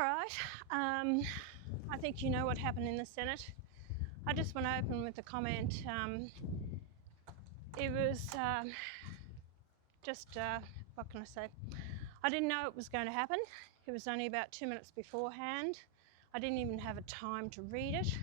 right, I think you know what happened in the Senate. I just want to open with a comment. It was what can I say? I didn't know it was going to happen. It was only about 2 minutes beforehand. I didn't even have a time to read it.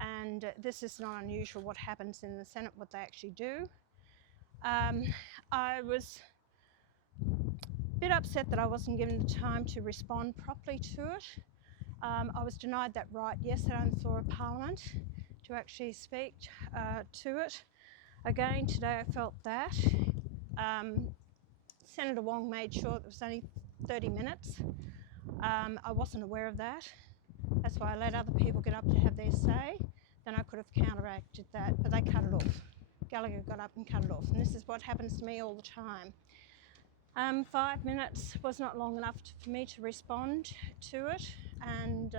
And this is not unusual what happens in the Senate, what they actually do. I was a bit upset that I wasn't given the time to respond properly to it. I was denied that right yesterday on the floor of Parliament to actually speak to it. Again, today I felt that. Senator Wong made sure it was only 30 minutes. I wasn't aware of that. That's why I let other people get up to have their say. Then I could have counteracted that, but they cut it off. Gallagher got up and cut it off, and this is what happens to me all the time. 5 minutes was not long enough for me to respond to it, and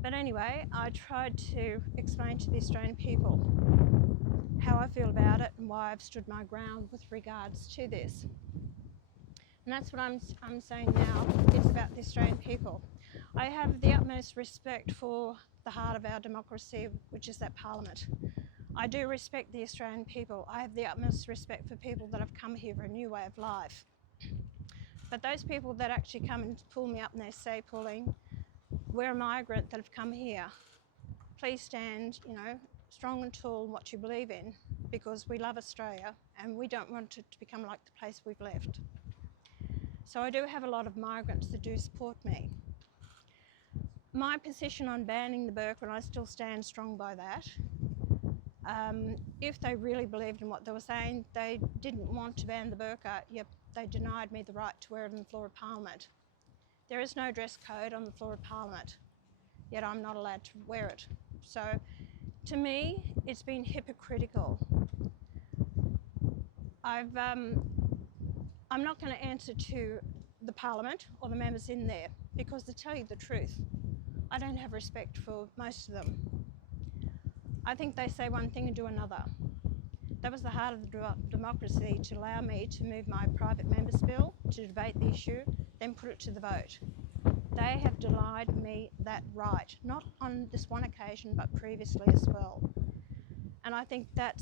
but anyway, I tried to explain to the Australian people how I feel about it and why I've stood my ground with regards to this. And that's what I'm saying now. It's about the Australian people. I have the utmost respect for the heart of our democracy, which is that Parliament. I do respect the Australian people. I have the utmost respect for people that have come here for a new way of life. But those people that actually come and pull me up and they say, Pauline, we're a migrant that have come here. Please stand, strong and tall in what you believe in, because we love Australia and we don't want it to become like the place we've left. So I do have a lot of migrants that do support me. My position on banning the burqa, and I still stand strong by that, if they really believed in what they were saying, they didn't want to ban the burqa, yep, they denied me the right to wear it on the floor of Parliament. There is no dress code on the floor of Parliament, yet I'm not allowed to wear it. So to me, it's been hypocritical. I'm not going to answer to the Parliament or the members in there, because to tell you the truth, I don't have respect for most of them. I think they say one thing and do another. That was the heart of the democracy, to allow me to move my private member's bill, to debate the issue, then put it to the vote. They have denied me that right, not on this one occasion, but previously as well. And I think that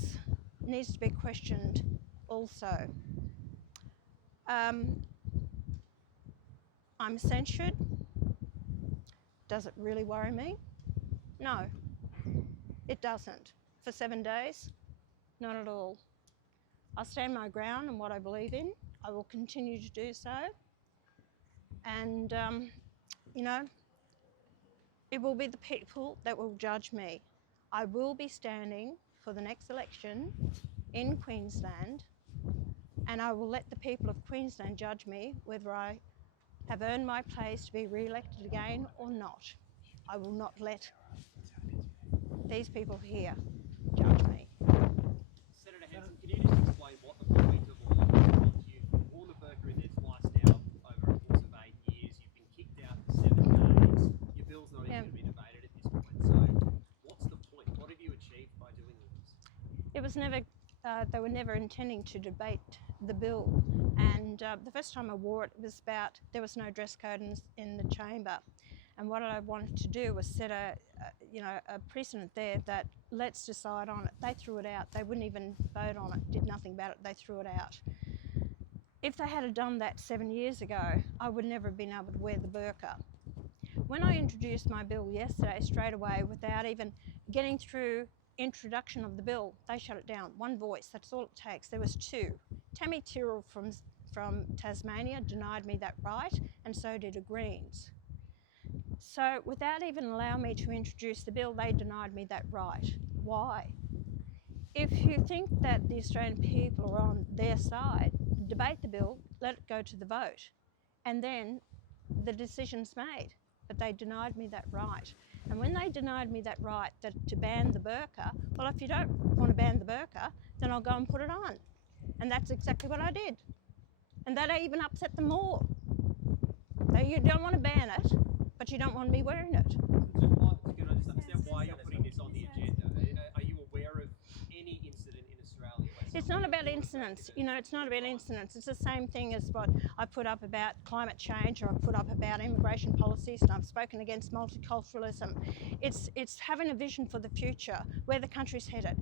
needs to be questioned also. I'm censured. Does it really worry me? No, it doesn't. For 7 days, not at all. I'll stand my ground on what I believe in. I will continue to do so. And, it will be the people that will judge me. I will be standing for the next election in Queensland, and I will let the people of Queensland judge me whether I have earned my place to be re-elected again or not. I will not let these people here judge me. Senator Hanson, can you just explain what the point of all of this is? You've worn the burqa in there twice now over a course of 8 years. You've been kicked out for 7 days. Your bill's not even going to be debated at this point. So what's the point? What have you achieved by doing this? It was never, they were never intending to debate the bill. And the first time I wore it was about, there was no dress code in the chamber. And what I wanted to do was set a precedent there that let's decide on it. They threw it out. They wouldn't even vote on it, did nothing about it. They threw it out. If they had done that 7 years ago, I would never have been able to wear the burqa. When I introduced my bill yesterday, straight away, without even getting through introduction of the bill, they shut it down. One voice, that's all it takes. There was two. Tammy Tyrrell from Tasmania denied me that right, and so did a Greens. So without even allowing me to introduce the bill, they denied me that right. Why? If you think that the Australian people are on their side, debate the bill, let it go to the vote, and then the decision's made. But they denied me that right. And when they denied me that right to ban the burqa, well, if you don't want to ban the burqa, then I'll go and put it on. And that's exactly what I did. And that even upset them more. So you don't want to ban it, but you don't want me wearing it. So can I just understand why you're putting this on the agenda? Are you aware of any incident in Australia where It's not about incidents, you know, it's not about incidents. It's the same thing as what I put up about climate change, or I put up about immigration policies, and I've spoken against multiculturalism. It's having a vision for the future, where the country's headed.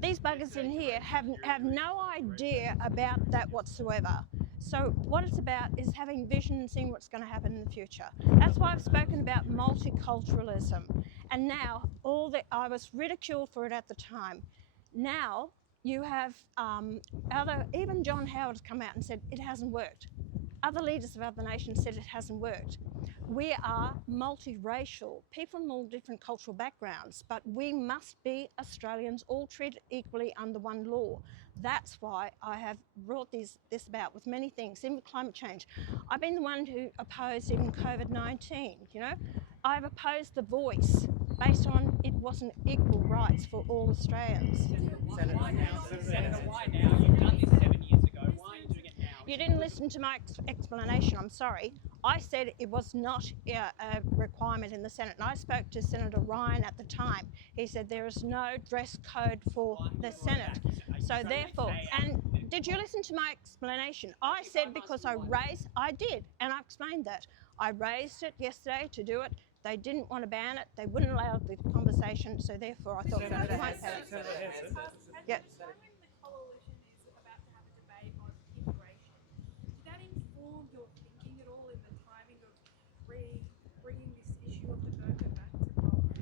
These buggers in here have no idea about that whatsoever. So what it's about is having vision and seeing what's going to happen in the future. That's why I've spoken about multiculturalism. And now, I was ridiculed for it at the time. Now you have even John Howard's come out and said it hasn't worked. Other leaders of other nations said it hasn't worked. We are multiracial, people from all different cultural backgrounds, but we must be Australians, all treated equally under one law. That's why I have brought this about with many things, even climate change. I've been the one who opposed even COVID-19, you know. I've opposed the voice based on it wasn't equal rights for all Australians. Senator, why now? You've done this 7 years ago. Why are you doing it now? You didn't listen to my explanation, I'm sorry. I said it was not a requirement in the Senate, and I spoke to Senator Ryan at the time. He said there is no dress code for the Senate. So therefore, and did you listen to my explanation? I said because I did, and I explained that. I raised it yesterday to do it. They didn't want to ban it. They wouldn't allow the conversation, so therefore I thought that it might have. Yeah.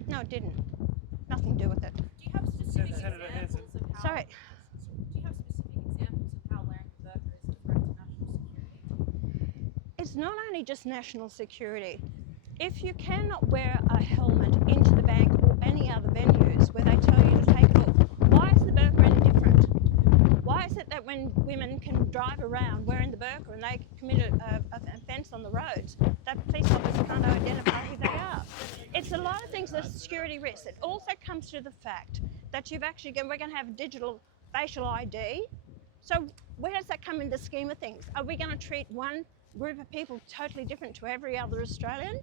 No, it didn't. Nothing to do with it. Do you have specific Senator Hanson. examples of how? Sorry. Do you have specific examples of how wearing the burqa is a threat to national security? It's not only just national security. If you cannot wear a helmet into the bank or any other venues where they tell you to take it off, why is the burqa any different? Why is it that when women can drive around wearing the burqa and they commit an offence on the roads, that police officers can't identify who they are? It's a lot of things, the security risks. It also comes to the fact that we're going to have digital facial ID. So where does that come in the scheme of things? Are we going to treat one group of people totally different to every other Australian?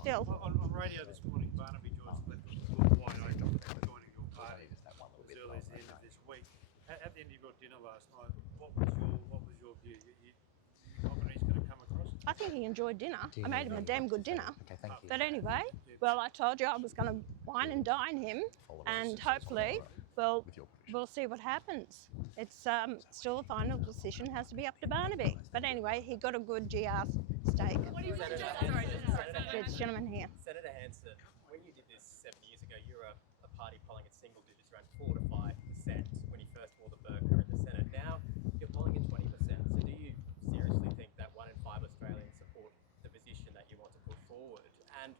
Still. On radio this morning, Barnaby Joyce left the door wide open for joining your party as early as the end of this week. At the end of your dinner last night, what was your view? You confident he's going to come across? I think he enjoyed dinner. I made him a damn good dinner. Okay, thank you. But anyway, well, I told you I was going to wine and dine him, and hopefully, well, we'll see what happens. It's still the final decision has to be up to Barnaby. But anyway, he got a good GR steak. This gentleman here. Senator Hanson, when you did this 7 years ago, you were a party polling at single digits, around 4 to 5% when you first wore the burqa in the Senate. Now you're polling at 20%. So do you seriously think that 1 in 5 Australians support the position that you want to put forward? And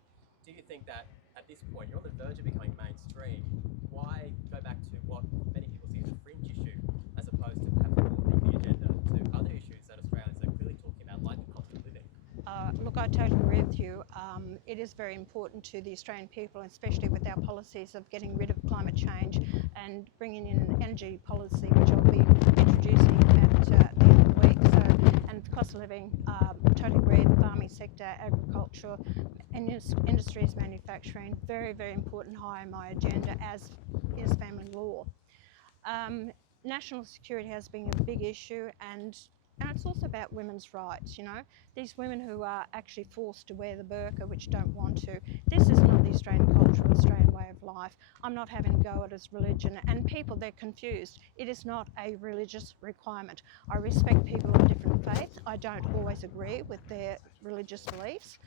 do you think that at this point you're on the verge of becoming mainstream? Why go back to what many people see as a fringe issue, as opposed to perhaps broadening the agenda to other issues that Australians are clearly talking about, like the cost of living? Look, I totally agree with you. It is very important to the Australian people, especially with our policies of getting rid of climate change and bringing in an energy policy, which I'll be introducing at the end of the week. So, and cost of living, totally agree. The farming sector, agriculture, industries, manufacturing, very, very important, high on my agenda, as is family law. National security has been a big issue, and it's also about women's rights, you know. These women who are actually forced to wear the burqa, which don't want to. This is not the Australian culture, Australian way of life. I'm not having a go at as religion, and people, they're confused. It is not a religious requirement. I respect people of different faiths. I don't always agree with their religious beliefs,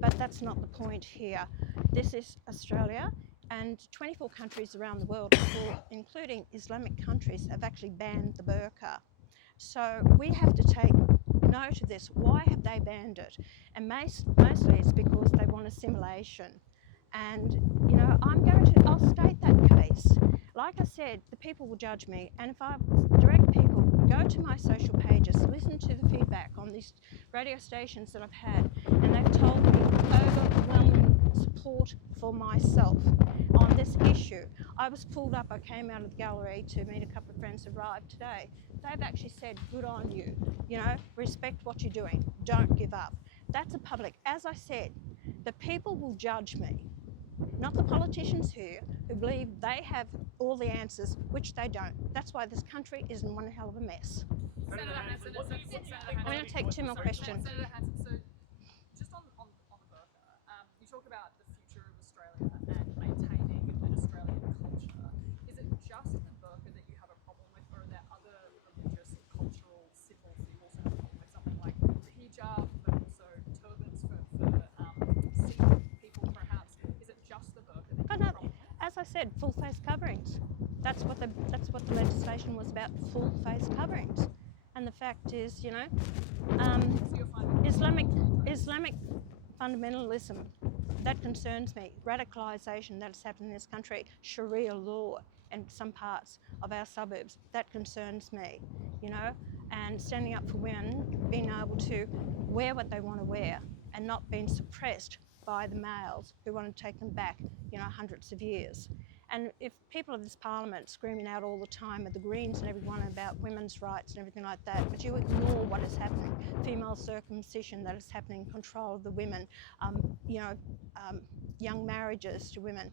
but that's not the point here. This is Australia, and 24 countries around the world, including Islamic countries, have actually banned the burqa. So we have to take note of this. Why have they banned it? And mostly it's because they want assimilation. And, you know, I'll state that case. Like I said, the people will judge me. And if I direct people, go to my social pages, listen to the feedback on these radio stations that I've had, and they've told me overwhelming support for myself on this issue. I was pulled up, I came out of the gallery to meet a couple of friends who arrived today. They've actually said, good on you, you know, respect what you're doing, don't give up. That's a public, as I said, the people will judge me. not the politicians here who believe they have all the answers, which they don't. That's why this country is in one hell of a mess. Senator Hanson, I'm going to take two more questions. Senator Hanson, so just on the burqa, you talk about the future of Australia and maintaining an Australian culture. Is it just the burqa that you have a problem with, or are there other religious, cultural symbols that you also have a problem with? Something like the hijab, but also turbans for Sikh people, perhaps. Is it just the burqa that you have a problem with? As I said, full face coverings. That's what the legislation was about, full face coverings. And the fact is, you know, So you're finding Islamic fundamentalism, that concerns me. Radicalisation that has happened in this country, Sharia law in some parts of our suburbs, that concerns me, you know. And standing up for women, being able to wear what they want to wear and not being suppressed by the males who want to take them back, you know, hundreds of years. And if people of this parliament screaming out all the time at the Greens and everyone about women's rights and everything like that, but you ignore what is happening, female circumcision that is happening, control of the women, young marriages to women,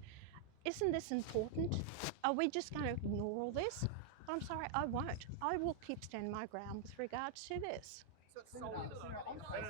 isn't this important? Are we just going to ignore all this? But I'm sorry, I won't. I will keep standing my ground with regards to this. so it's solely the burqa.